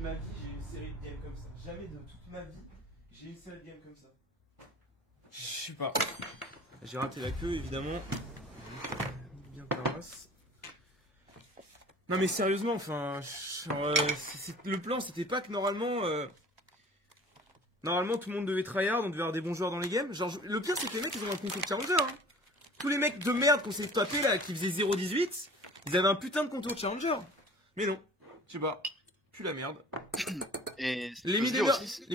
ma vie, j'ai eu une série de games comme ça. Jamais de toute ma vie, j'ai eu une série de games comme ça. Je sais pas. J'ai raté la queue, évidemment. Bien ta race. Non mais sérieusement, enfin, le plan c'était pas que normalement, normalement tout le monde devait tryhard, on devait avoir des bons joueurs dans les games. Genre, le pire c'est que les mecs ils ont un contour challenger. Hein. Tous les mecs de merde qu'on s'est tapé là, qui faisaient 0-18, ils avaient un putain de contour challenger. Mais non, je sais pas, plus la merde. Et Les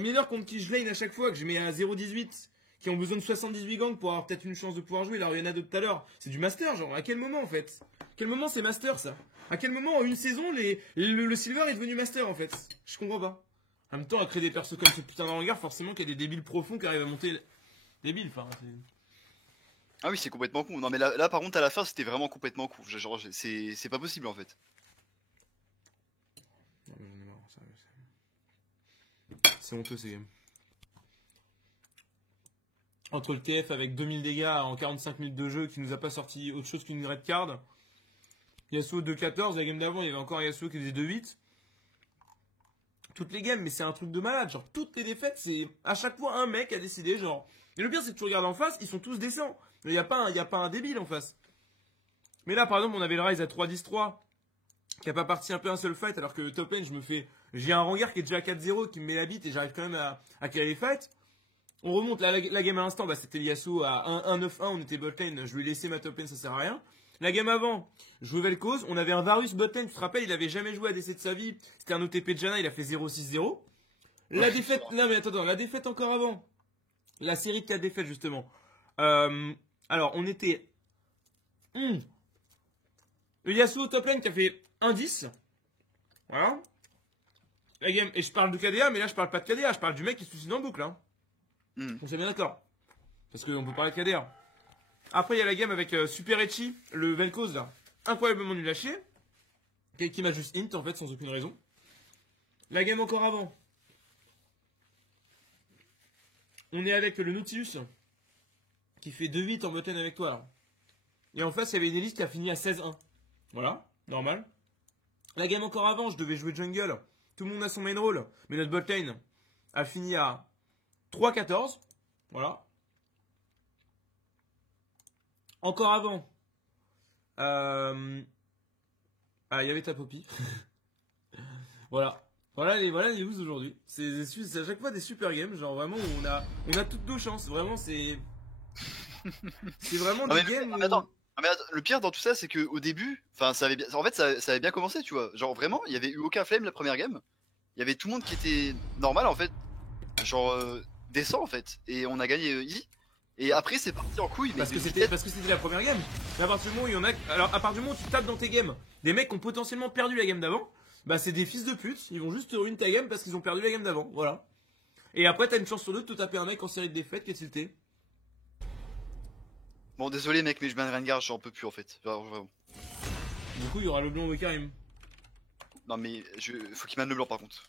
mineurs contre qui je lane à chaque fois, que je mets à 0-18, qui ont besoin de 78 gangs pour avoir peut-être une chance de pouvoir jouer, là il y en a d'autres tout à l'heure. C'est du master, genre, à quel moment en fait? Quel moment c'est master ça? À quel moment en une saison le silver est devenu master en fait? Je comprends pas. En même temps, à créer des persos comme ce putain de regard, forcément qu'il y a des débiles profonds qui arrivent à monter. Débiles, enfin. Ah oui, c'est complètement con. Non mais là par contre à la fin c'était vraiment complètement con. Genre c'est pas possible en fait. Non mais j'en ai marre, sérieux. C'est honteux ces games. Entre le TF avec 2000 dégâts en 45 minutes de jeu qui nous a pas sorti autre chose qu'une red card. Yasuo 2-14, la game d'avant il y avait encore Yasuo qui faisait 2-8. Toutes les games, mais c'est un truc de malade. Genre toutes les défaites, c'est à chaque fois un mec a décidé genre. Et le pire c'est que tu regardes en face, ils sont tous décents. Il y a pas un débile en face. Mais là par exemple on avait le Ryze à 3-10-3 qui a pas parti un seul fight alors que le top lane j'ai un Rengar qui est déjà à 4-0 qui me met la bite et j'arrive quand même à carrer les fights. On remonte, la game à l'instant, bah, c'était Yasuo à 1-9-1, on était botlane, je lui ai laissé ma top lane, ça sert à rien. La game avant, je jouais Vel'Koz, on avait un Varus botlane, tu te rappelles, il avait jamais joué à DC de sa vie, c'était un OTP de Janna, il a fait 0-6-0. La défaite, non mais attends, la défaite encore avant. La série de 4 défaites justement. Alors, on était... Le Yasuo top lane qui a fait 1-10. Voilà. La game, et je parle de KDA, mais là je parle pas de KDA, je parle du mec qui se suicide en boucle, hein. On s'est bien d'accord. Parce qu'on peut parler de KDR. Après, il y a la game avec Super Echi, le Vel'Koz là. Incroyablement nul à chier. Qui m'a juste int en fait, sans aucune raison. La game encore avant. On est avec le Nautilus. Qui fait 2-8 en botlane avec toi là. Et en face, il y avait une Elise qui a fini à 16-1. Voilà, normal. La game encore avant, je devais jouer jungle. Tout le monde a son main role. Mais notre botlane a fini à 3-14, voilà. Encore avant, il y avait ta Poppy. Voilà. Voilà les news aujourd'hui. C'est à chaque fois des super games, genre vraiment où on a toutes nos chances. Vraiment c'est vraiment des games. Attends, le pire dans tout ça c'est que au début, enfin ça avait bien, en fait ça avait bien commencé, tu vois. Genre vraiment, il y avait eu aucun flame la première game. Il y avait tout le monde qui était normal en fait. Genre décent en fait, et on a gagné easy. Et après c'est parti en couille. Parce que c'était la première game. Mais à partir du moment où il y en a, alors à partir du moment où tu tapes dans tes games, des mecs qui ont potentiellement perdu la game d'avant, bah c'est des fils de pute. Ils vont juste te ruiner ta game parce qu'ils ont perdu la game d'avant. Voilà. Et après t'as une chance sur deux de te taper un mec en série de défaites qui est tilté. Bon désolé mec, mais je ban Rengar, j'en peux plus en fait. Genre, vraiment. Du coup il y aura le blanc au Karim. Non mais faut qu'il banne le blanc par contre.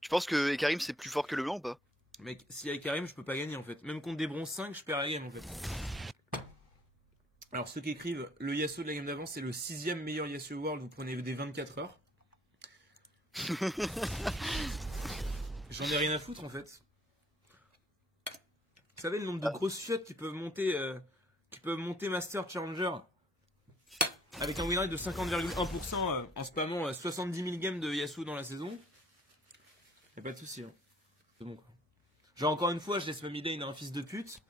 Tu penses que Ekarim c'est plus fort que le blanc ou pas? Mec, si avec Karim, je peux pas gagner en fait. Même contre des bronzes 5, je perds la game en fait. Alors ceux qui écrivent, le Yasuo de la game d'avant, c'est le 6ème meilleur Yasuo World, vous prenez des 24 heures. J'en ai rien à foutre en fait. Vous savez le nombre de grosses chiottes qui peuvent monter Master Challenger avec un win rate de 50,1% en spammant 70 000 games de Yasuo dans la saison. Y'a pas de souci, hein. C'est bon quoi. Genre encore une fois, je laisse ma mid lane à un fils de pute,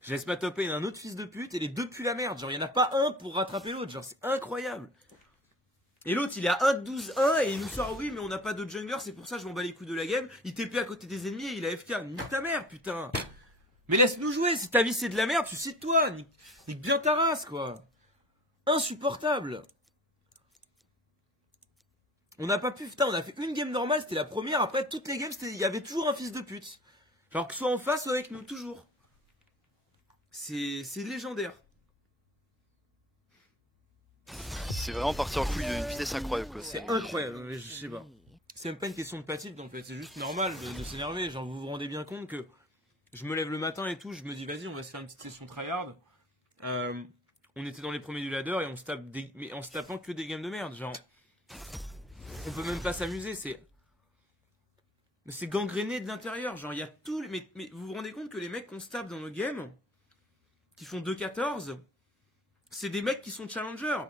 je laisse ma top lane à un autre fils de pute, et les deux puent la merde. Genre y en a pas un pour rattraper l'autre, genre c'est incroyable. Et l'autre il est à 1-12-1 et il nous sort oui mais on n'a pas de jungler, c'est pour ça je m'en bats les couilles de la game. Il TP à côté des ennemis et il a FK. Nique ta mère putain. Mais laisse-nous jouer, si ta vie c'est de la merde, suicide-toi, nique bien ta race quoi. Insupportable. On n'a pas pu, putain, on a fait une game normale, c'était la première, après toutes les games, il y avait toujours un fils de pute. Genre que soit en face, soit avec nous, toujours. C'est légendaire. C'est vraiment parti en couille d'une vitesse incroyable quoi. C'est incroyable, mais je sais pas. C'est même pas une question de patite en fait, c'est juste normal de s'énerver. Genre vous vous rendez bien compte que je me lève le matin et tout, je me dis vas-y on va se faire une petite session tryhard. On était dans les premiers du ladder et mais en se tapant que des games de merde, genre. On peut même pas s'amuser, c'est Mais c'est gangréné de l'intérieur. Genre, il y a tout. Mais vous vous rendez compte que les mecs qu'on se tape dans nos games, qui font 2-14, c'est des mecs qui sont challengers.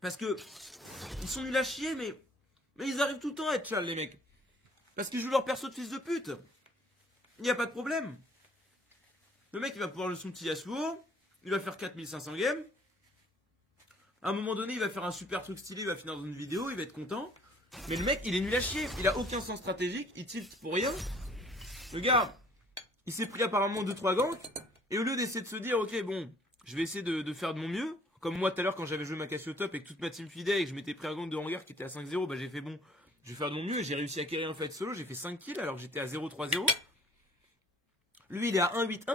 Parce que ils sont nuls à chier, mais ils arrivent tout le temps à être chal, les mecs. Parce qu'ils jouent leur perso de fils de pute. Il n'y a pas de problème. Le mec, il va pouvoir son petit Yasuo. Il va faire 4500 games. À un moment donné, il va faire un super truc stylé. Il va finir dans une vidéo. Il va être content. Mais le mec, il est nul à chier. Il a aucun sens stratégique. Il tilt pour rien. Le gars, il s'est pris apparemment 2-3 ganks. Et au lieu d'essayer de se dire, ok, bon, je vais essayer de faire de mon mieux. Comme moi tout à l'heure, quand j'avais joué ma Cassio top et que toute ma team fidèle et que je m'étais pris un gank de hangar qui était à 5-0, bah j'ai fait bon, je vais faire de mon mieux. J'ai réussi à carrer un fight solo. J'ai fait 5 kills alors que j'étais à 0-3-0. Lui, il est à 1-8-1.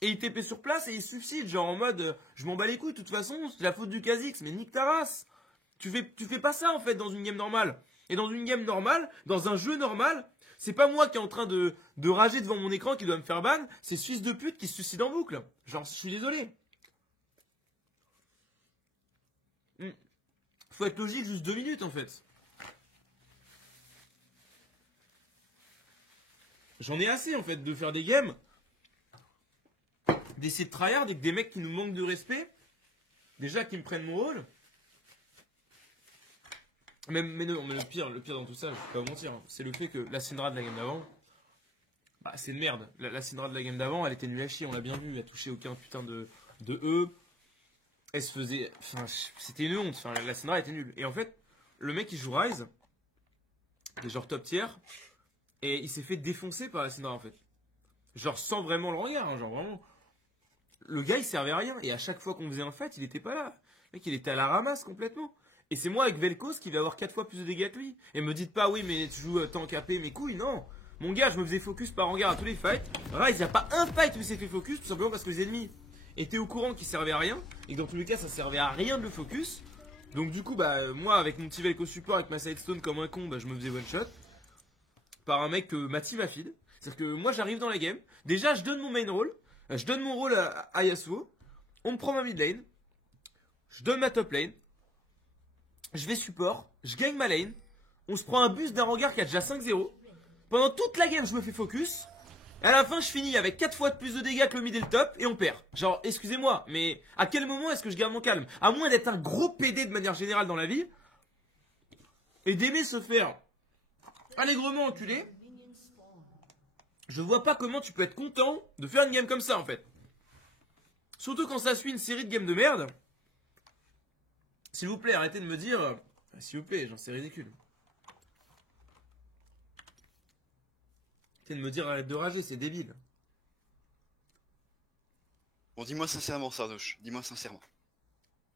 Et il TP sur place et il suicide, genre en mode je m'en bats les couilles, de toute façon, c'est la faute du Kha'Zix, mais nique ta race. Tu fais pas ça en fait dans une game normale. Et dans une game normale, dans un jeu normal, c'est pas moi qui est en train de rager devant mon écran qui doit me faire ban, c'est ce fils de pute qui se suicide en boucle. Genre, je suis désolé. Faut être logique juste 2 minutes en fait. J'en ai assez en fait de faire des games, d'essayer de tryhard avec des mecs qui nous manquent de respect. Déjà qui me prennent mon rôle. Mais non, mais le pire dans tout ça, je vais pas vous mentir, hein, c'est le fait que la Syndra de la game d'avant, bah c'est une merde. La Syndra de la game d'avant, elle était nulle à chier, on l'a bien vu, elle touchait aucun putain de E. Elle se faisait. Enfin, c'était une honte, enfin, la Syndra était nulle. Et en fait, le mec il joue Rise, qui est genre top tier, et il s'est fait défoncer par la Syndra en fait. Genre sans vraiment le regard, hein, genre vraiment. Le gars il servait à rien, et à chaque fois qu'on faisait un fight, il était pas là. Le mec il était à la ramasse complètement. Et c'est moi avec Vel'Koz qui va avoir 4 fois plus de dégâts que lui. Et me dites pas oui mais tu joues tank AP, mes couilles, non. Mon gars, je me faisais focus par hangar à tous les fights. Rise, y a pas un fight où il s'est fait focus, tout simplement parce que les ennemis étaient au courant qu'il servait à rien. Et que dans tous les cas ça servait à rien de le focus. Donc du coup bah moi avec mon petit Vel'Koz support avec ma sidestone comme un con, bah je me faisais one shot. Par un mec que ma team a feed. C'est-à-dire que moi j'arrive dans la game. Déjà je donne mon main role. Je donne mon rôle à Yasuo. On me prend ma mid lane. Je donne ma top lane. Je vais support. Je gagne ma lane. On se prend un boost d'un hangar qui a déjà 5-0. Pendant toute la game je me fais focus. Et à la fin je finis avec 4 fois de plus de dégâts que le mid et le top. Et on perd. Genre excusez-moi. Mais à quel moment est-ce que je garde mon calme? À moins d'être un gros PD de manière générale dans la vie. Et d'aimer se faire allègrement enculer. Je vois pas comment tu peux être content de faire une game comme ça en fait. Surtout quand ça suit une série de games de merde. S'il vous plaît, arrêtez de me dire... S'il vous plaît, j'en sais ridicule. Arrêtez de me dire arrête de rager, c'est débile. Bon, dis-moi sincèrement, Sardoche, dis-moi sincèrement.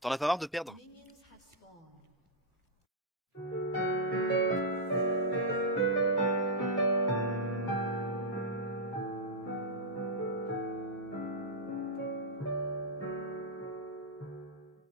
T'en as pas marre de perdre?